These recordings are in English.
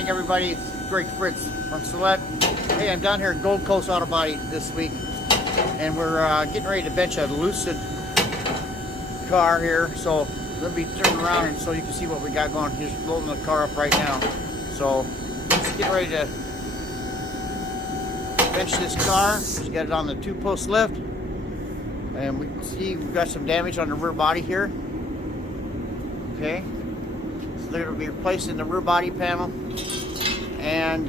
morning, everybody. Greg Fritz from Celette. Hey, I'm down here at Gold Coast Auto Body this week, and we're getting ready to bench a Lucid car here. So let me turn around and so you can see what we got going. He's loading the car up right now. So let's get ready to bench this car. Just got it on the 2-post lift, and we can see we've got some damage on the rear body here. Okay, so they're going to be replacing the rear body panel and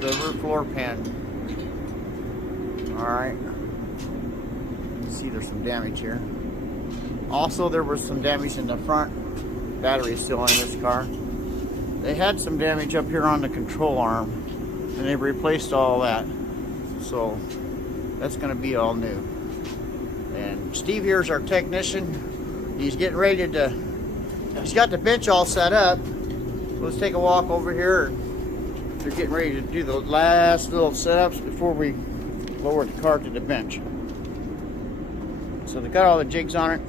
the rear floor pan. Alright, you can see there's some damage here. Also, there was some damage in the front. Battery is still in this car. They had some damage up here on the control arm, and they replaced all that. So that's going to be all new. And Steve here is our technician. He's getting ready to, he's got the bench all set up. Let's take a walk over here. They're getting ready to do the last little setups before we lower the car to the bench. So they got all the jigs on it.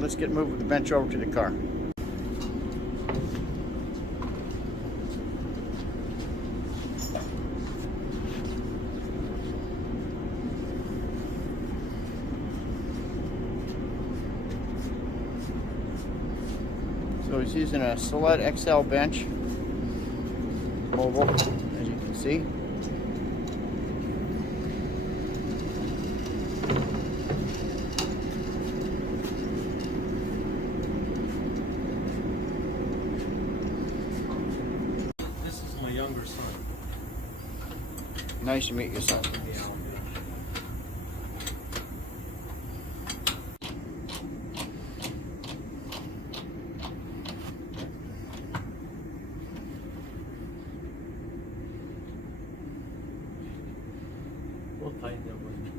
Let's get moving the bench over to the car. So he's using a Celette XL bench, mobile, as you can see. This is my younger son. Nice to meet you, son. Yeah. We'll find out when we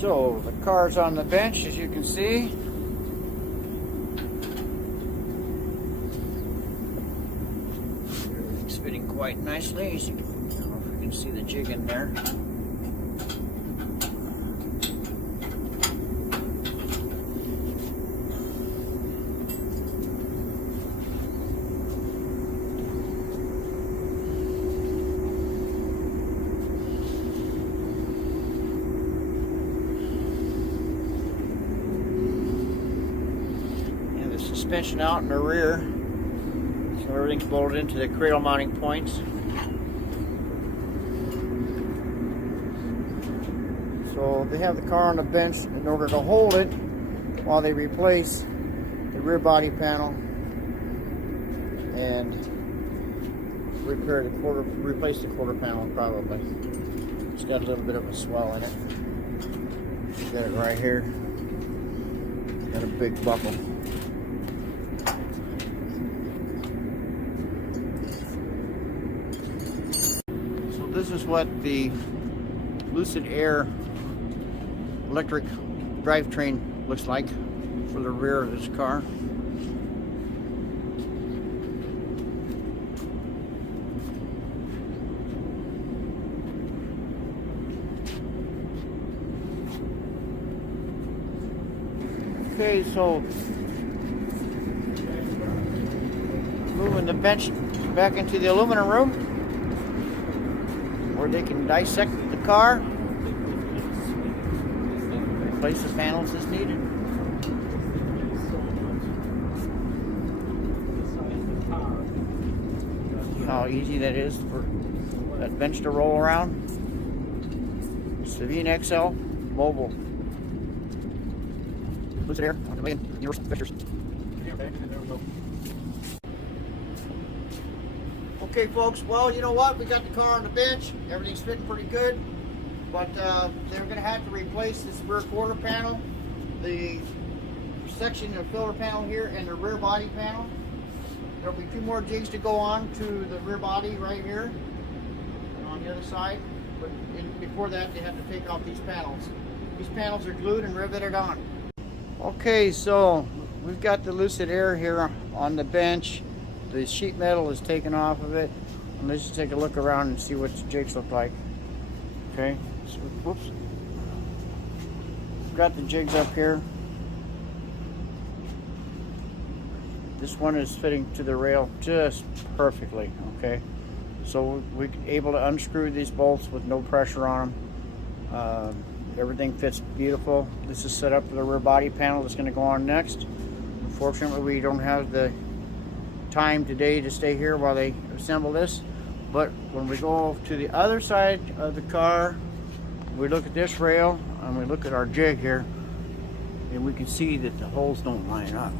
So the car's on the bench, as you can see. Everything's fitting quite nicely. As you can, I don't know if you can see the jig in there. Suspension out in the rear, so everything's bolted into the cradle mounting points. So they have the car on the bench in order to hold it while they replace the rear body panel and replace the quarter panel probably. It's got a little bit of a swell in it. Got it right here. Got a big buckle. This is what the Lucid Air electric drivetrain looks like for the rear of this car. Okay, so moving the bench back into the aluminum room, where they can dissect the car, replace the panels as needed. See how easy that is for that bench to roll around. Cameleon XL mobile. Lucid Air, Cameleon, universal fixtures. Okay, folks, well, you know what? We got the car on the bench. Everything's fitting pretty good. But they're going to have to replace this rear quarter panel, the section of filter panel here, and the rear body panel. There'll be 2 more jigs to go on to the rear body right here on the other side. but before that they had to take off these panels. These panels are glued and riveted on. Okay, so we've got the Lucid Air here on the bench. The sheet metal is taken off of it. And let's just take a look around and see what the jigs look like. Okay, so, whoops. We've got the jigs up here. This one is fitting to the rail just perfectly, okay? So we're able to unscrew these bolts with no pressure on them. Everything fits beautiful. This is set up for the rear body panel that's going to go on next. Unfortunately, we don't have the time today to stay here while they assemble this. But when we go to the other side of the car, we look at this rail and we look at our jig here, and we can see that the holes don't line up.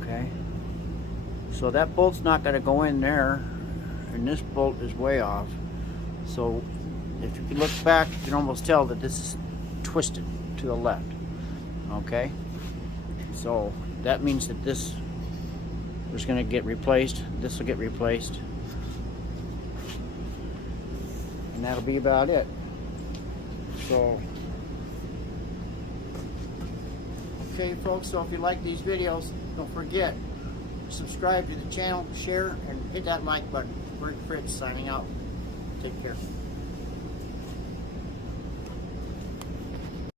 Okay, so that bolt's not going to go in there, and this bolt is way off. So if you can look back, you can almost tell that this is twisted to the left. Okay, so that means that this is going to get replaced. This will get replaced, and that'll be about it. So okay folks, so if you like these videos, don't forget, subscribe to the channel, share, and hit that like button. Rick Fritz signing out. Take care.